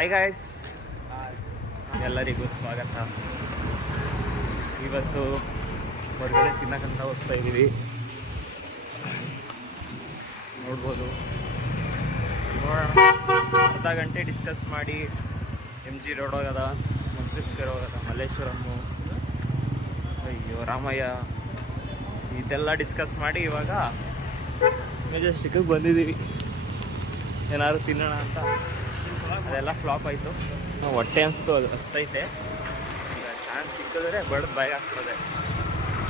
Hi guys, ಎಲ್ಲರಿಗೂ ಸ್ವಾಗತ. ಇವತ್ತು ಹೊರಗಡೆ ತಿನ್ನಕ್ಕಂತ ಹೋಗ್ತಾ ಇದ್ದೀವಿ. ನೋಡ್ಬೋದು, ನೋಡೋಣ. ಅರ್ಧ ಗಂಟೆ ಡಿಸ್ಕಸ್ ಮಾಡಿ MG ರೋಡ್ ಹೋಗೋದ, ಮಂತ್ರಿಸ್ಕರ್ ಹೋಗೋದ, ಮಲ್ಲೇಶ್ವರಮ್ಮು, ಅಯ್ಯೋ ರಾಮಯ್ಯ, ಇದೆಲ್ಲ ಡಿಸ್ಕಸ್ ಮಾಡಿ ಇವಾಗ ಮೆಜೆಸ್ಟಿಕ್ಕಿಗೆ ಬಂದಿದ್ದೀವಿ. ಏನಾದ್ರು ತಿನ್ನೋಣ ಅಂತ. ಅದೆಲ್ಲ ಫ್ಲಾಪ್ ಆಯಿತು. ಹೊಟ್ಟೆ ಅನಿಸ್ತು, ಅದು ಹಸ್ತೈತೆ. ಈಗ ಚಾನ್ಸ್ ಸಿಕ್ಕಿದ್ರೆ ಬಡ್ದು ಬಾಯಿಗೆ ಆಗ್ತದೆ.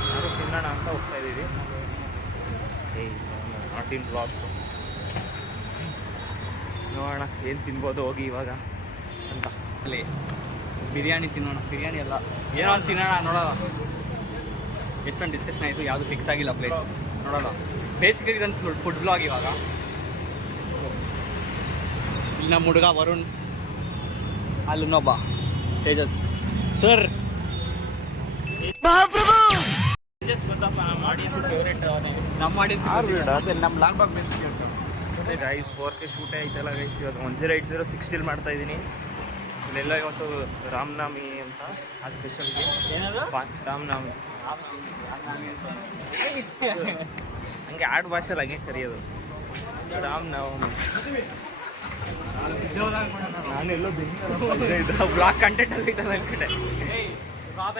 ಏನಾದ್ರು ತಿನ್ನೋಣ ಅಂತ ಹೋಗ್ತಾ ಇದ್ದೀವಿ. Not in blog. ನೋಡೋಣ ಏನು ತಿನ್ಬೋದು ಹೋಗಿ ಇವಾಗ ಅಂತ. ಅಲ್ಲಿ ಬಿರಿಯಾನಿ ತಿನ್ನೋಣ, ಬಿರಿಯಾನಿ ಎಲ್ಲ ಏನೋ ಒಂದು ತಿನ್ನೋಣ, ನೋಡೋಣ. ಎಷ್ಟೊಂದು ಡಿಸ್ಕಷನ್ ಆಯಿತು, ಯಾವುದು ಫಿಕ್ಸ್ ಆಗಿಲ್ಲ ಪ್ಲೇಸ್, ನೋಡೋಣ. ಬೇಸಿಕಾಗಿ ಇದೊಂದು ಫುಡ್ ಬ್ಲಾಗ್ ಇವಾಗ. ಇಲ್ಲಿ ನಮ್ಮ ಹುಡುಗ ವರುಣ್, ಅಲ್ಲಿನೊಬ್ಬ ತೇಜಸ್ ಸರ್. ನಮ್ಮ ಲಾಲ್ಬಾಗ್ ಮತ್ತೆ ಗೈಸ್ 4K ಶೂಟೇ ಐತಲ್ಲ ಗೈಸ್. ಇವಾಗ 1080 60 ಮಾಡ್ತಾ ಇದ್ದೀನಿ. ಇಲ್ಲೆಲ್ಲ ಇವತ್ತು ರಾಮನವಮಿ ಅಂತ ಆ ಸ್ಪೆಷಲ್ಗೆ. ಏನದು? ರಾಮನವಮಿ. ಹಂಗೆ ಆಡು ಭಾಷೆಲ್ಲ ಹಂಗೆ ಕರೆಯೋದು ರಾಮನವಮಿ. ನಾನೆಲ್ಲೋ ಬ್ಲಾಗ್ ಕಂಟೆಂಟ್ ಅಲ್ಲಿ ಇದ್ದ ನನ್ನ ಕಡೆ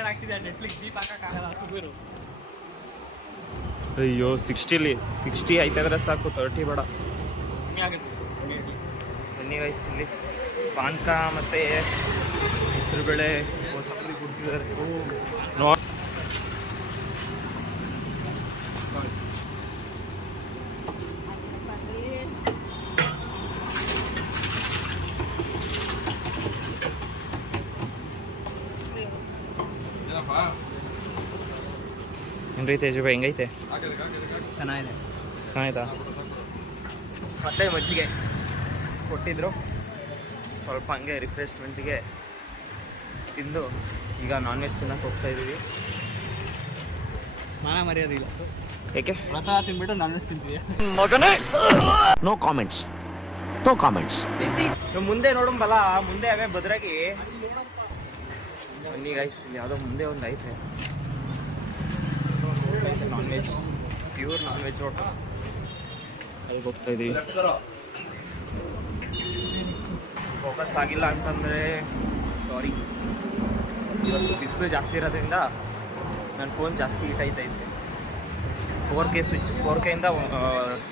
ಆಗ್ತಿದೆ. ನೆಟ್ಫ್ಲಿಕ್ಸ್ ದೀಪ ಹಾಕೋಕ್ಕಾಗಲ್ಲ, ಸುಗರು. ಅಯ್ಯೋ 60 ಆಯ್ತಾದ್ರೆ ಸಾಕು, 30 ಬೇಡ. ಬನ್ನಿ ಗೈಸ್, ಇಲ್ಲಿ ಪಾನಕ ಮತ್ತು ಹೆಸರುಬೇಳೆ ಕೋಸಂಬರಿ ಕೊಡ್ತಿದ್ದಾರೆ. ನೋಡಿ ಏನ್ರಿ ತೇಜು ಭಾಯ್, ಹೆಂಗೈತೆ? ಚೆನ್ನಾಯ್ತಾ? ಮತ್ತೆ ಮಜ್ಜಿಗೆ ಕೊಟ್ಟಿದ್ರು, ಸ್ವಲ್ಪ ಹಂಗೆ ರಿಫ್ರೆಶ್ಮೆಂಟಿಗೆ ತಿಂದು ಈಗ ನಾನ್ ವೆಜ್ ತಿನ್ನಕ್ಕೆ ಹೋಗ್ತಾ ಇದ್ದೀವಿ. ಮಾನ ಮರ್ಯಾದಿಲ್ಲ. ಏಕೆ? ಪ್ರಸಾದ ತಿನ್ಬಿಟ್ಟು ನಾನ್ ವೆಜ್ ತಿಂತೀವಿ. No comments. ಮುಂದೆ ನೋಡಂಬಲ್ಲ, ಮುಂದೆ ಅವೇ ಬದ್ರಾಗಿ ಬನ್ನಿ ಗೈಸ್. ಇಲ್ಲಿ ಯಾವುದೋ ಮುಂದೆ ಒಂದು ಐತೆ non veg, pure non veg hotel. ಅಲ್ಲಿಗೆ ಹೋಗ್ತಾ ಇದ್ದೀವಿ. ಫೋಕಸ್ ಆಗಿಲ್ಲ ಅಂತಂದರೆ ಸಾರಿ. ಇವತ್ತು ಬಿಸಿಲು ಜಾಸ್ತಿ ಇರೋದ್ರಿಂದ ನನ್ನ ಫೋನ್ ಜಾಸ್ತಿ ಹೀಟ್ ಆಯ್ತೈತೆ. 4K ಸ್ವಿಚ್, 4K ಇಂದ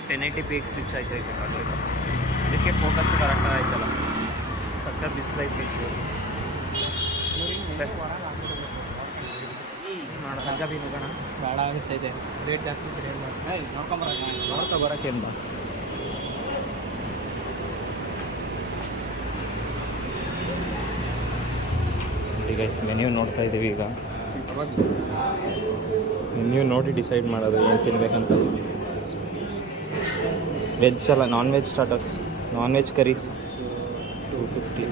1080p ಸ್ವಿಚ್ ಆಯ್ತೈತೆ. ಅದಕ್ಕೆ ಫೋಕಸ್ ಕರೆಕ್ಟಾಗಿ ಆಯ್ತಲ್ಲ. ಸಕ್ಕ ಬಿಸಿಲು ಐತೆ. ನೋಡ ಪಂಜಾಬಿ ಹೋಗೋಣ. ಬೇಡ ಅನಿಸ್ತೈತೆ, ರೇಟ್ ಜಾಸ್ತಿ ಇದ್ರೆ ನೋಡ್ಕೊ ಬರೋಕ್ಕೆ ಅಂತ. ಗೈಸ್ ಮೆನ್ಯೂ ನೋಡ್ತಾ ಇದ್ದೀವಿ ಈಗ. ಮೆನ್ಯೂ ನೋಡಿ ಡಿಸೈಡ್ ಮಾಡೋದು ಏನು ತಿನ್ಬೇಕಂತ. ವೆಜ್ ಅಲ್ಲ, non veg starters, non veg curries 250.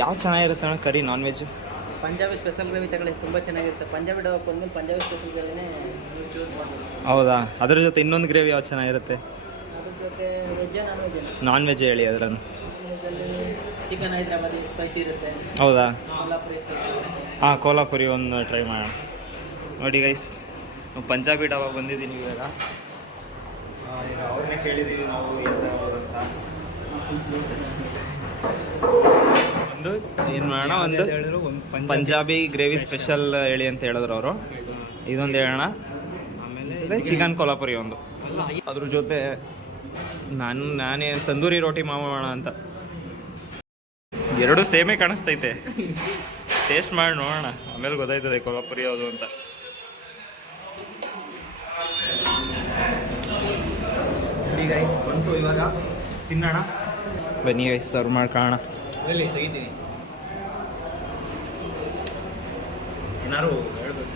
ಯಾವ ಚೆನ್ನಾಗಿರುತ್ತೆ ಅಣ್ಣ curry non veg? Punjabi special gravy ತಗೊಳ್ಳಿ, ತುಂಬ ಚೆನ್ನಾಗಿರುತ್ತೆ. ಪಂಜಾಬಿ ಡಬ್ಬಕ್ಕೆ ಬಂದ್ಮೇಲೆ ಪಂಜಾಬಿ ಸ್ಪೆಷಲ್ ಗ್ರೇವಿನೇ ಚೂಸ್ ಮಾಡ್ಬೋದು. ಹೌದಾ? ಅದ್ರ ಜೊತೆ ಇನ್ನೊಂದು ಗ್ರೇವಿ ಯಾವ್ದು ಚೆನ್ನಾಗಿರುತ್ತೆ? ಅದ್ರ ಜೊತೆ ವೆಜ್ಜಾ ನಾನ್ ವೆಜ್ಜೇನಾ? ನಾನ್ ವೆಜ್ ಹೇಳಿ ಅದರನ್ನು. ವೆಜ್ಜಲ್ಲಿ ಚಿಕನ್ ಹೈದ್ರಾಬಾದಿ ಸ್ಪೈಸಿ ಇರುತ್ತೆ. ಹೌದಾ? ಕೊಲ್ಹಾಪುರಿ ಸ್ಪೈಸಿ ಇರುತ್ತೆ. ಹಾಂ, ಕೋಲ್ಹಾಪುರಿ ಒಂದು ಟ್ರೈ ಮಾಡೋಣ. ನೋಡಿ ಗೈಸ್, ಪಂಜಾಬಿ ಡಬ್ಬ ಬಂದಿದ್ದೀನಿ ಇವಾಗ. ಈಗ ಅವ್ರನ್ನೇ ಕೇಳಿದ್ದೀವಿ ನಾವು ಅಂತ. ಒಂದು ಏನು ಮಾಡೋಣ, ಒಂದು ಪಂಜಾಬಿ ಗ್ರೇವಿ ಸ್ಪೆಷಲ್ ಹೇಳಿ ಅಂತ ಹೇಳಿದ್ರು ಅವರು. ಇದೊಂದು ಹೇಳೋಣ, ಆಮೇಲೆ ಚಿಕನ್ ಕೊಲ್ಹಾಪುರಿ ಒಂದು. ಅದ್ರ ಜೊತೆ ನಾನೇ ತಂದೂರಿ ರೋಟಿ ಮಾಡೋಣ ಅಂತ. ಎರಡು ಸೇಮೇ ಕಾಣಿಸ್ತೈತೆ. ಟೇಸ್ಟ್ ಮಾಡಿ ನೋಡೋಣ, ಆಮೇಲೆ ಗೊತ್ತಾಯ್ತದೆ ಕೊಲ್ಹಾಪುರಿ ಯಾವುದು ಅಂತ. ಗೈಸ್ ಬಂತು, ಇವಾಗ ತಿನ್ನೋಣ. ಬನ್ನಿ ಗೈಸ್, ಸರ್ವ್ ಮಾಡ್ಕೊಳ್ಳೋಣ. ತೆಗಿತೀನಿ. ಏನಾರು ಹೇಳ್ಬೇಕು.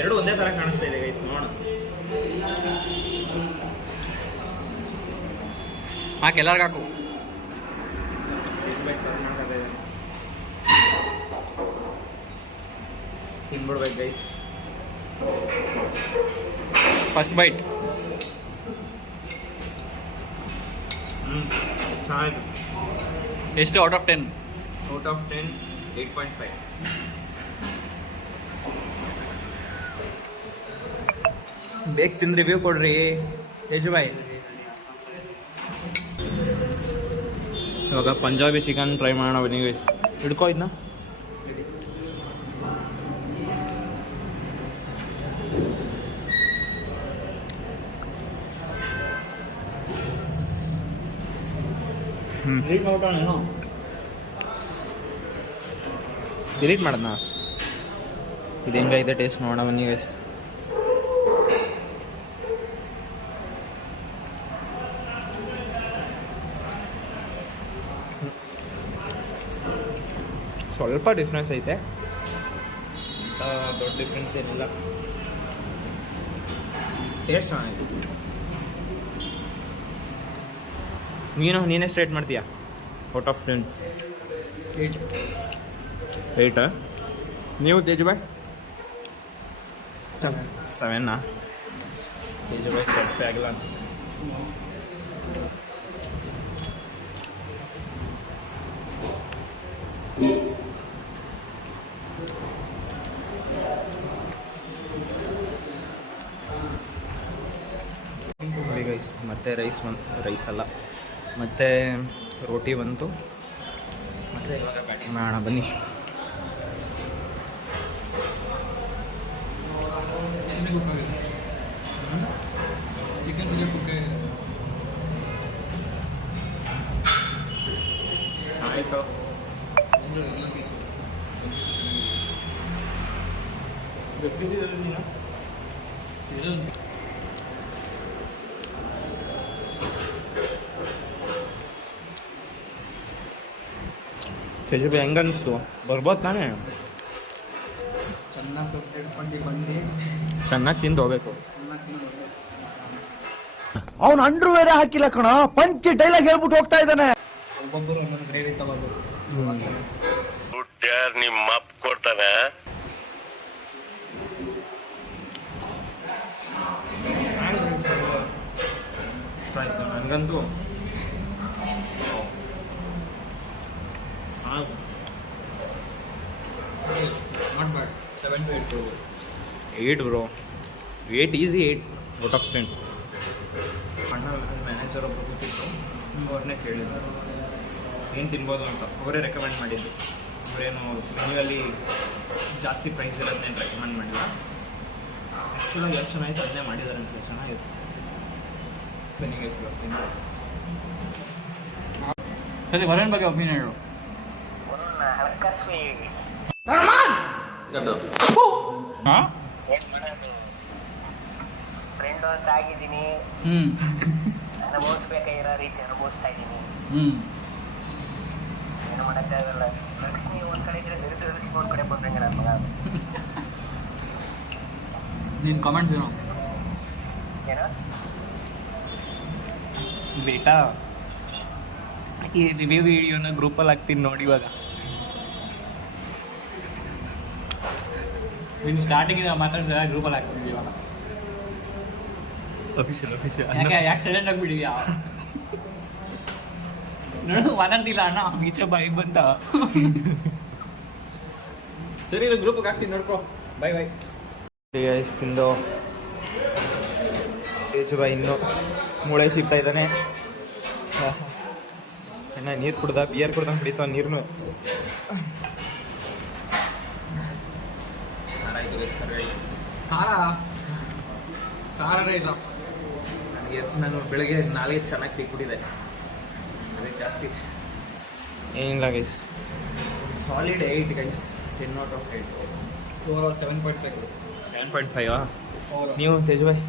ಎರಡು ಒಂದೇ ಥರ ಕಾಣಿಸ್ತಾ ಇದೆ ಗೈಸ್, ನೋಡೋಣ. ಹಾಕಿ ಎಲ್ಲರಿಗೂ ಹಾಕು. ತಿನ್ಬಿಡ್ಬೇಕು ಗೈಸ್. First bite. ಚೆನ್ನಾಗಿದೆ. ಎಷ್ಟು ಔಟ್ ಆಫ್ 10? Out of 10 8.5. ಬೇಗ ತಿಂದು ರಿವ್ಯೂ ಕೊಡ್ರಿ ಯಜುಬಾಯ್. ಇವಾಗ ಪಂಜಾಬಿ ಚಿಕನ್ ಟ್ರೈ ಮಾಡೋಣ ಬನ್ನಿ ಗೈಸ್. ಹಿಡ್ಕೋ ಇದನ್ನ. ಡಿಲೀಟ್ ಮಾಡೋಣ. ಇದು ಹೆಂಗೈತೆ ಟೇಸ್ಟ್ ನೋಡೋಣ ಬನ್ನಿ ಗೈಸ್. ಸ್ವಲ್ಪ ಡಿಫ್ರೆನ್ಸ್ ಐತೆ, ಅಂತ ದೊಡ್ಡ ಡಿಫ್ರೆನ್ಸ್ ಏನಿಲ್ಲ. ಟೇಸ್ಟ್ ಚೆನ್ನಾಗಿದೆ. ನೀನೇ ಸ್ಟ್ರೇಟ್ ಮಾಡ್ತೀಯಾ? Out of 10 8. ನೀವು ತೇಜುಬಾಯ್? 7. ತೇಜುಬಾಯ್ ಸ್ಯಾಟಿಸ್ಫೈ ಆಗಿಲ್ಲ ಅನ್ಸುತ್ತೆ. ಗೈಸ್ ಮತ್ತೆ ರೈಸ್ ಅಲ್ಲ, ಮತ್ತೆ ರೋಟಿ ಬಂತು. ಮತ್ತೆ ಇವಾಗ ಬ್ಯಾಟಿಂಗ್ ಮಾಡೋಣ ಬನ್ನಿ. ಚಿಕನ್ ಕುಕ್ ಆಯಿತು. ತೇಜುಬಾಯ್ ಹೆಂಗೆ ಅನ್ನಿಸ್ತು? ಬರ್ಬೋದು ತಾನೇ? ಚೆನ್ನಾಗಿ ತಿಂದು ಹೋಗ್ಬೇಕು. ಅವನು ಅಂಡ್ರು ಬೇರೆ ಹಾಕಿಲ್ಲ ಕಣ, ಪಂಚ್ ಡೈಲಾಗ್ ಹೇಳ್ಬಿಟ್ಟು ಹೋಗ್ತಾ ಇದ್ದಾನೆ. ಒಬ್ಬೊಬ್ಬರು ಒಂದೊಂದು ಗ್ರೇವಿ ತಗೋದು. ನಿಮ್ಮ ಅಪ್ಪ ಕೊಡ್ತಾನೆ. ಇಷ್ಟ ಆಯ್ತು ನನಗಂತೂ. ಮಾಡ್ಬೇಡ 7 8 ಬ್ರೋ. 8 ಈಸಿ. 8 out of 10. ಅಣ್ಣ ಮ್ಯಾನೇಜರ್ ಒಬ್ಬರು ಕೂತಿತ್ತು, ಅವ್ರನ್ನೇ ಕೇಳಿದ್ರು ಏನು ತಿನ್ಬೋದು ಅಂತ. ಅವರೇ ರೆಕಮೆಂಡ್ ಮಾಡಿದ್ದು. ಅವರೇನು ಮೆನ್ಯೂಯಲ್ಲಿ ಜಾಸ್ತಿ ಪ್ರೈಸ್ ಇರೋದನ್ನೇನು ರೆಕಮೆಂಡ್ ಮಾಡಿಲ್ಲ. ಆ್ಯಕ್ಚುಲಾಗಿ ಎಷ್ಟು ಚೆನ್ನಾಗಿತ್ತು ಅದನ್ನೇ ಮಾಡಿದ್ದಾರೆ ಅಂತ. ಚೆನ್ನಾಗಿತ್ತು. ಬೆನಿಗೆ ಬರ್ತೀನಿ. ಸರಿ, ವರನ್ ಬಗ್ಗೆ ಒಪಿನಿಯನ್ ಹೇಳು. ಫ್ರೆಂಡ್ ಅಂತ ಆಗಿದ್ದೀನಿ, ಅನುಭವಿಸ್ಬೇಕಾಗಿರೋ ರೀತಿ ಅನುಭವಿಸ್ತಾ ಇದ್ದೀನಿ. ಏನು ಮಾಡೋಕ್ಕಾಗಲ್ಲ. ಲಕ್ಷ್ಮಿ ಒಂದ್ ಕಡೆ ಇದ್ರೆ ನಿರುದ್ರ ಲಕ್ಷ್ಮಿ ಒಂದ್ ಕಡೆ ಬಂದಂಗೆ ನನ್ನ ಮಗ. ನಿನ್ನ ಕಾಮೆಂಟ್ಸ್ ಏನು? ಏನೋ ಬೇಟಾ ಈ ರಿವ್ಯೂ ವಿಡಿಯೋನ ಗ್ರೂಪಲ್ಲಿ ಹಾಕ್ತೀನಿ ನೋಡಿ. ಇವಾಗ ನೀನು ಸ್ಟಾರ್ಟಿಂಗ್ ಮಾತಾಡಿದ ಗ್ರೂಪಲ್ಲಿ ಹಾಕ್ತಿದ್ವಿ. ಇವಾಗ ಅಫಿಷಿಯಲ್ ಯಾಕೆ ಸೈಲೆಂಟ್ ಆಗಿಬಿಟ್ಟಿದ್ಯಾ? ನೋಡು, ಮಾತಾಡ್ತಿಲ್ಲ ಅಣ್ಣ, ಈಚೆ ಬಾಯಿಗೆ ಬಂತ. ಸರಿ, ಇದು ಗ್ರೂಪಿಗೆ ಹಾಕ್ತೀನಿ, ನೋಡ್ಕೊ. Bye bye. ತಿಂದು ತೇಜುಬಾಯ್ ಇನ್ನೂ ಮೂಳೆ ಸಿಗ್ತಾ ಇದ್ದಾನೆ. ಅಣ್ಣ ನೀರು ಕುಡ್ದ, ಬಿಯರ್ ಕುಡ್ದಂಗೆ ಕುಡಿತಾವ ನೀರನ್ನು. ಖಾರನೇ ಇಲ್ಲ. ನಾನು ಬೆಳಗ್ಗೆ 4 ಚೆನ್ನಾಗಿ ತೆಗ್ಬಿಟ್ಟಿದೆ, ಅದೇ ಜಾಸ್ತಿ ಏನಿಲ್ಲ guys. Solid 8 guys. 10 out of 8. 7.5. 7.5. ನೀವು ತೇಜುಬಾಯ್?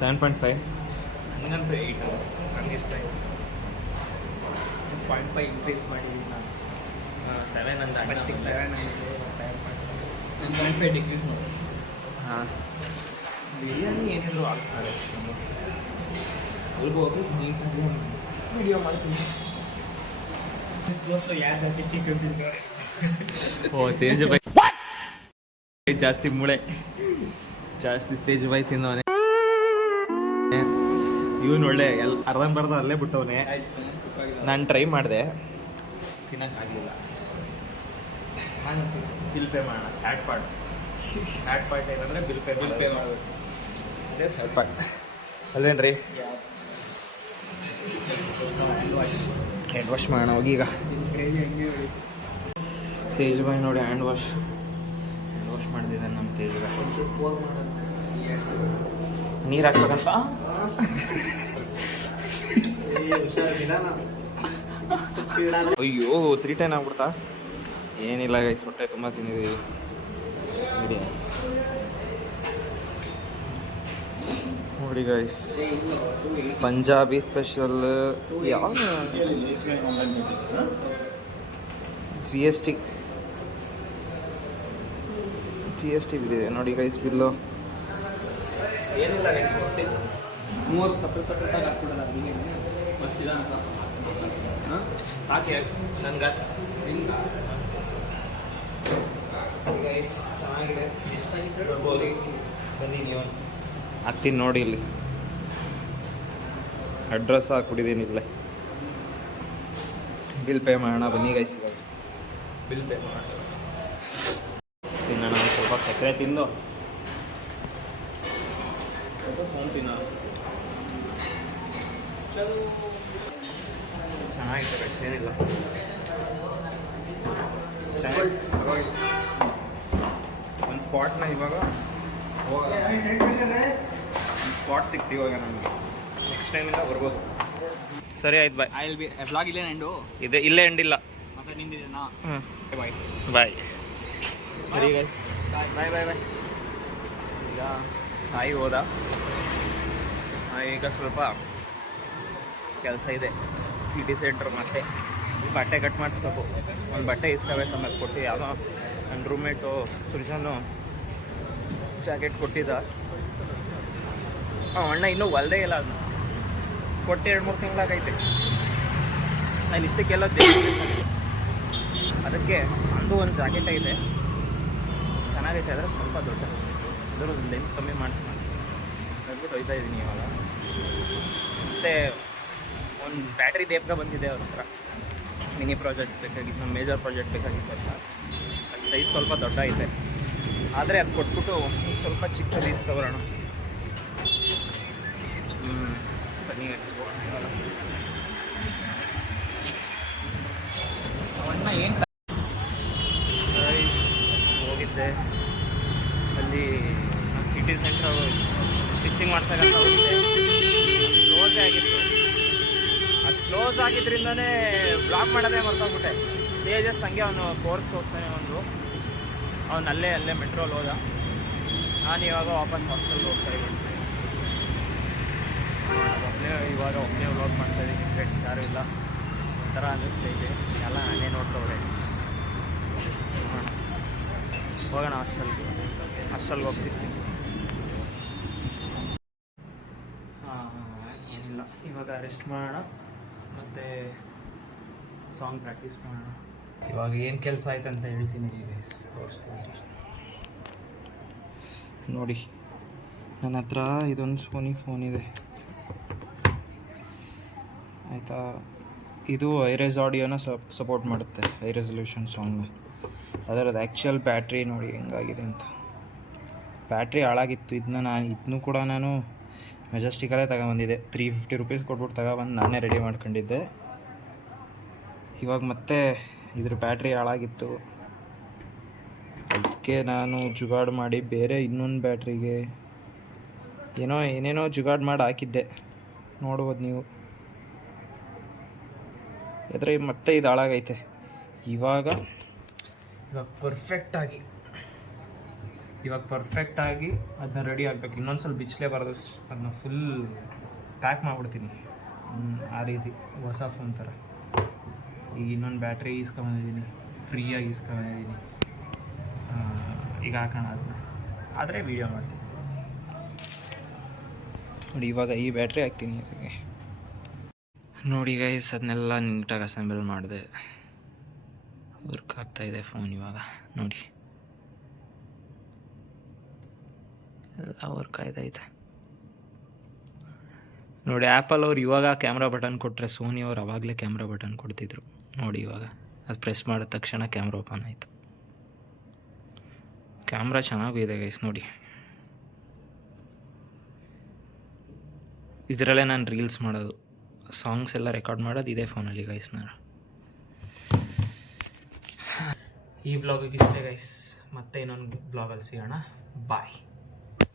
7.5. ನನಗಂತೂ 8 ಅನ್ನಿಸ್ತು. ನನಗೆ ಇಷ್ಟ ಆಯಿತು. 0.5 ಇನ್ಕ್ರೀಸ್ ಮಾಡಿದ್ದೀನಿ ನಾನು. 7 ಅಂದ ಫಸ್ಟಿಗೆ 7 ಅಂದಿದ್ದೆ, 7.5. 7.5 ಡಿಗ್ರೀಸ್ ನೋಡಿ. ಹಾಂ, ಬಿರಿಯಾನಿ ಏನಿದ್ರು ಆಗ್ತಾರೆ. ಅಲ್ಲಿಗೆ ಹೋಗಿ ನೀಟಾಗಿ ವಿಡಿಯೋ ಮಾಡ್ತೀನಿ. ಯಾರು ಜಾಸ್ತಿ ಚಿಕನ್ ತಿಂತಾರೆ? ಓ, ತೇಜುಬಾಯ್ ಜಾಸ್ತಿ ಮೂಳೆ ಜಾಸ್ತಿ. ತೇಜುಬಾಯ್ ತಿನ್ನೋನೆ. ಇವನು ಒಳ್ಳೆ ಅರ್ಧಂಬರ್ಧ ಅಲ್ಲೇ ಬಿಟ್ಟವನೇ. ನಾನು ಟ್ರೈ ಮಾಡಿದೆ, ತಿನ್ನೋಕ್ಕಾಗಲಿಲ್ಲ. ಬಿಲ್ ಪೇ ಮಾಡೋಣ. ಸ್ಯಾಡ್ ಪಾರ್ಟ್ ಏನಂದರೆ ಬಿಲ್ ಪೇ ಮಾಡೋದು. ಇದೇ ಸ್ಯಾಡ್ ಪಾರ್ಟ್ ಅಲ್ವೇನ್ರಿ? ಹ್ಯಾಂಡ್ ವಾಶ್ ಮಾಡೋಣ ಹೋಗಿ ಈಗ. ತೇಜ್ ಬಾಯ್ ನೋಡಿ ಹ್ಯಾಂಡ್ ವಾಶ್ ಮಾಡ್ತಿದ್ದಾನೆ ನಮ್ಮ ತೇಜ್ ಬಾಯ್. ನೀರು ಹಾಕ್ಬೇಕಂತ. ಅಯ್ಯೋ 310 ಆಗ್ಬಿಡ್ತಾ? ಏನಿಲ್ಲ ಗೈಸ್, ಹೊಟ್ಟೆ ತುಂಬ ತಿಂದಿದ್ದೀವಿ. ನೋಡಿ ಗೈಸ್, ಪಂಜಾಬಿ ಸ್ಪೆಷಲ್. ಯಾವ ಜಿ ಎಸ್ ಟಿ ಬಿದ್ದಿದೆ ನೋಡಿ ಗೈಸ್ ಬಿಲ್ಲು. ಏನಿಲ್ಲ ಗೈಸ್, ಮೂವರು ಸಪ್ರೇಟ್ ಹಾಕ್ಬಿಡಲ್ಲ ಹಾಕಿ ನನ್ಗೆ ಗೈಸ್ ಚೆನ್ನಾಗಿದೆ. ಬನ್ನಿ ನೀವು ಹಾಕ್ತೀನಿ ನೋಡಿ. ಇಲ್ಲಿ ಅಡ್ರೆಸ್ ಹಾಕ್ಬಿಟ್ಟಿದ್ದೀನಿ ಇಲ್ಲೇ. ಬಿಲ್ ಪೇ ಮಾಡೋಣ ಬನ್ನಿ ಗೈಸ್. ಇವಾಗ ಬಿಲ್ ಪೇ ಮಾಡೋಣ. ತಿನ್ನೋಣ ಸ್ವಲ್ಪ ಸಕ್ಕರೆ ತಿಂದು ಫೋನ್ ತಿನ್ನೋಣ. ಚೆನ್ನಾಗಿದೆ ಗೈಸ್, ಏನಿಲ್ಲ. ಒಂದು ಸ್ಪಾಟ್ನ ಇವಾಗ ಸ್ಪಾಟ್ ಸಿಕ್ತು ಇವಾಗ ನಮಗೆ. ನೆಕ್ಸ್ಟ್ ಟೈಮಿಂದ ಬರ್ಬೋದು. ಸರಿ ಆಯ್ತು, ಬಾಯ್. ಐ ವಿಲ್ ಬಿ ವ್ಲಾಗ್ ಇಲ್ಲೇ ಎಂಡು ಇದೆ, ಇಲ್ಲೇ ಎಂಡಿಲ್ಲ. ಮತ್ತೆ ನಿಂದಿದೆನಾ? ಬಾಯ್ ಬಾಯ್. ಸರಿ ಗೈಸ್, ಬಾಯ್ ಬಾಯ್ ಬಾಯ್. ಈಗ ಸಾಯಿ ಹೋದ. ಈಗ ಸ್ವಲ್ಪ ಕೆಲಸ ಇದೆ ಸಿಟಿ ಸೆಂಟ್ರ್. ಮತ್ತೆ ಬಟ್ಟೆ ಕಟ್ ಮಾಡಿಸ್ಬೇಕು. ಒಂದು ಬಟ್ಟೆ ಇಸ್ಕೋಬೇಕು. ಆಮೇಲೆ ಕೊಟ್ಟು ಯಾವುದೋ ನನ್ನ ರೂಮ್ಮೇಟು ಸುರ್ಜಾನು ಜಾಕೆಟ್ ಕೊಟ್ಟಿದ್ದ. ಅಣ್ಣ ಇನ್ನೂ ಹೊಲ್ದೇ ಇಲ್ಲ, ಅದನ್ನ ಕೊಟ್ಟು 2-3 ತಿಂಗಳಾಗೈತೆ. ನಾನು ಇಷ್ಟಕ್ಕೆಲ್ಲ ಅದಕ್ಕೆ ಅಂದು ಒಂದು ಜಾಕೆಟ್ ಐತೆ, ಚೆನ್ನಾಗೈತೆ. ಆದರೆ ಸ್ವಲ್ಪ ದೊಡ್ಡ, ಅದರ ಲೆಂತ್ ಕಮ್ಮಿ ಮಾಡಿಸ್ಕೊಂಡು ಅಂದ್ಬಿಟ್ಟು ಹೋಯ್ತಾ ಇದ್ದೀನಿ ಇವಾಗ. ಮತ್ತು ಒಂದು ಬ್ಯಾಟ್ರಿ ದೇಪ್ಗೆ ಬಂದಿದೆ ಅವ್ರ ಹತ್ರ. ಮಿನಿ ಪ್ರಾಜೆಕ್ಟ್ ಬೇಕಾಗಿತ್ತು, ನಮ್ಮ ಮೇಜರ್ ಪ್ರಾಜೆಕ್ಟ್ ಬೇಕಾಗಿತ್ತು ಅಂತ. ಅದು ಸೈಜ್ ಸ್ವಲ್ಪ ದೊಡ್ಡ ಐತೆ, ಆದರೆ ಅದು ಕೊಟ್ಬಿಟ್ಟು ಸ್ವಲ್ಪ ಚಿಕ್ಕದು ಇಸ್ಕೊಬರೋಣ. ಬನ್ನಿ ಎಕ್ಸ್ಬೋಣ ಇವಾಗ. ಅವನ್ನ ಏನು ಹೋಗಿದ್ದೆ ಅಲ್ಲಿ ಸಿಟಿ ಸೆಂಟ್ರ್ ಸ್ಟಿಚಿಂಗ್ ಮಾಡ್ಸೋಕ್ಕಂತ ಹೋಗಿದ್ದೆ. ಕ್ಲೋಸೇ ಆಗಿತ್ತು. ಅದು ಕ್ಲೋಸ್ ಆಗಿದ್ದರಿಂದನೇ ಬ್ಲಾಕ್ ಮಾಡೋದೇ ಮರ್ತೋಗ್ಬಿಟ್ಟೆ. ತೇಜಸ್ ಹಂಗೆ ಅವನು ಕೋರ್ಸ್ಗೆ ಹೋಗ್ತಾನೆ. ಅವನು ಅಲ್ಲೇ ಮೆಟ್ರೋಲ್ಲಿ ಹೋದ. ನಾನು ಇವಾಗ ವಾಪಸ್ ಹಾಸ್ಟೆಲ್ಗೆ ಹೋಗ್ತಾ ಇದ್ದೀನಿ. ಇವಾಗ ಒಬ್ಬನೇ ವ್ಲಾಗ್ ಮಾಡ್ತಾಯಿದ್ದೀನಿ. ಫ್ರೆಂಡ್ಸ್ ಯಾರೂ ಇಲ್ಲ, ಒಂಥರ ಅನ್ನಿಸ್ತಾ ಇದೆ. ಎಲ್ಲ ನಾನೇ ನೋಡ್ಕೊಬಿಡೆ. ಹೋಗೋಣ ಹಾಸ್ಟೆಲ್ಗೆ ಹೋಗಿ ಸಿಗ್ತೀನಿ. ಏನಿಲ್ಲ, ಇವಾಗ ರೆಸ್ಟ್ ಮಾಡೋಣ ಮತ್ತು ಸಾಂಗ್ ಪ್ರಾಕ್ಟೀಸ್ ಮಾಡೋಣ. ಇವಾಗ ಏನು ಕೆಲಸ ಆಯ್ತು ಅಂತ ಹೇಳ್ತೀನಿ, ತೋರಿಸ್ತೀನಿ ನೋಡಿ. ನನ್ನ ಹತ್ರ ಇದೊಂದು ಸೋನಿ ಫೋನ್ ಇದೆ ಆಯಿತಾ. ಇದು ಐರೆಸ್ ಆಡಿಯೋನ ಸಪೋರ್ಟ್ ಮಾಡುತ್ತೆ, ಹೈ ರೆಸಲ್ಯೂಷನ್ ಸಾಂಗ್ನ. ಅದರದ್ದು ಆ್ಯಕ್ಚುಯಲ್ ಬ್ಯಾಟ್ರಿ ನೋಡಿ ಹೆಂಗಾಗಿದೆ ಅಂತ. ಬ್ಯಾಟ್ರಿ ಹಾಳಾಗಿತ್ತು. ಇದನ್ನು ಕೂಡ ನಾನು ಮೆಜೆಸ್ಟಿಕಲ್ಲೇ ತಗೊಬಂದಿದ್ದೆ. 350 ರೂಪೀಸ್ ಕೊಟ್ಬಿಟ್ಟು ತಗೊಬಂದು ನಾನೇ ರೆಡಿ ಮಾಡ್ಕೊಂಡಿದ್ದೆ. ಇವಾಗ ಮತ್ತೆ ಇದ್ರ ಬ್ಯಾಟ್ರಿ ಹಾಳಾಗಿತ್ತು, ಅದಕ್ಕೆ ನಾನು ಜುಗಾಡು ಮಾಡಿ ಬೇರೆ ಇನ್ನೊಂದು ಬ್ಯಾಟ್ರಿಗೆ ಏನೇನೋ ಜುಗಾಡು ಮಾಡಿ ಹಾಕಿದ್ದೆ. ನೋಡ್ಬೋದು ನೀವು. ಆದರೆ ಮತ್ತೆ ಇದು ಹಾಳಾಗೈತೆ. ಇವಾಗ ಪರ್ಫೆಕ್ಟಾಗಿ ಅದನ್ನ ರೆಡಿ ಆಗಬೇಕು. ಇನ್ನೊಂದು ಸ್ವಲ್ಪ ಬಿಚ್ಚಲೇಬಾರ್ದು, ಅದನ್ನ ಫುಲ್ ಪ್ಯಾಕ್ ಮಾಡಿಬಿಡ್ತೀನಿ. ಆ ರೀತಿ ಹೊಸ ಫೋನ್ ಥರ. ಈಗ ಇನ್ನೊಂದು ಬ್ಯಾಟ್ರಿ ಇಸ್ಕೊಂಬಂದಿದ್ದೀನಿ, ಫ್ರೀಯಾಗಿ ಇಸ್ಕೊಂಬಂದಿದ್ದೀನಿ. ಈಗ ಹಾಕೋಣ ಅದನ್ನ, ಆದರೆ ವೀಡಿಯೋ ಮಾಡ್ತೀನಿ ನೋಡಿ. ಇವಾಗ ಈ ಬ್ಯಾಟ್ರಿ ಹಾಕ್ತೀನಿ ಅದಕ್ಕೆ ನೋಡಿ ಗೈಸ್. ಅದನ್ನೆಲ್ಲ ನೀಟಾಗಿ ಅಸೆಂಬಲ್ ಮಾಡಿದೆ. ವರ್ಕ್ ಆಗ್ತಾಯಿದೆ ಫೋನ್ ಇವಾಗ ನೋಡಿ. ಎಲ್ಲ ವರ್ಕ್ ಆಯ್ತೈತೆ. ನೋಡಿ ಆ್ಯಪಲ್ ಅವ್ರು ಇವಾಗ ಕ್ಯಾಮ್ರಾ ಬಟನ್ ಕೊಟ್ಟರೆ ಸೋನಿ ಅವ್ರು ಆವಾಗಲೇ ಕ್ಯಾಮ್ರಾ ಬಟನ್ ಕೊಡ್ತಿದ್ರು. ನೋಡಿ ಇವಾಗ ಅದು ಪ್ರೆಸ್ ಮಾಡಿದ ತಕ್ಷಣ ಕ್ಯಾಮ್ರಾ ಓಪನ್ ಆಯಿತು. ಕ್ಯಾಮ್ರಾ ಚೆನ್ನಾಗೂ ಇದೆ ಗೈಸ್ ನೋಡಿ. ಇದರಲ್ಲೇ ನಾನು ರೀಲ್ಸ್ ಮಾಡೋದು, ಸಾಂಗ್ಸ್ ಎಲ್ಲ ರೆಕಾರ್ಡ್ ಮಾಡೋದು ಇದೇ ಫೋನಲ್ಲಿ ಗೈಸ್ ನಾನು. ಈ ವ್ಲಾಗಿಗೆ ಇಷ್ಟೇ ಗೈಸ್, ಮತ್ತೆ ಇನ್ನೊಂದು ವ್ಲಾಗಲ್ಲಿ ಸಿಗೋಣ. ಬಾಯ್.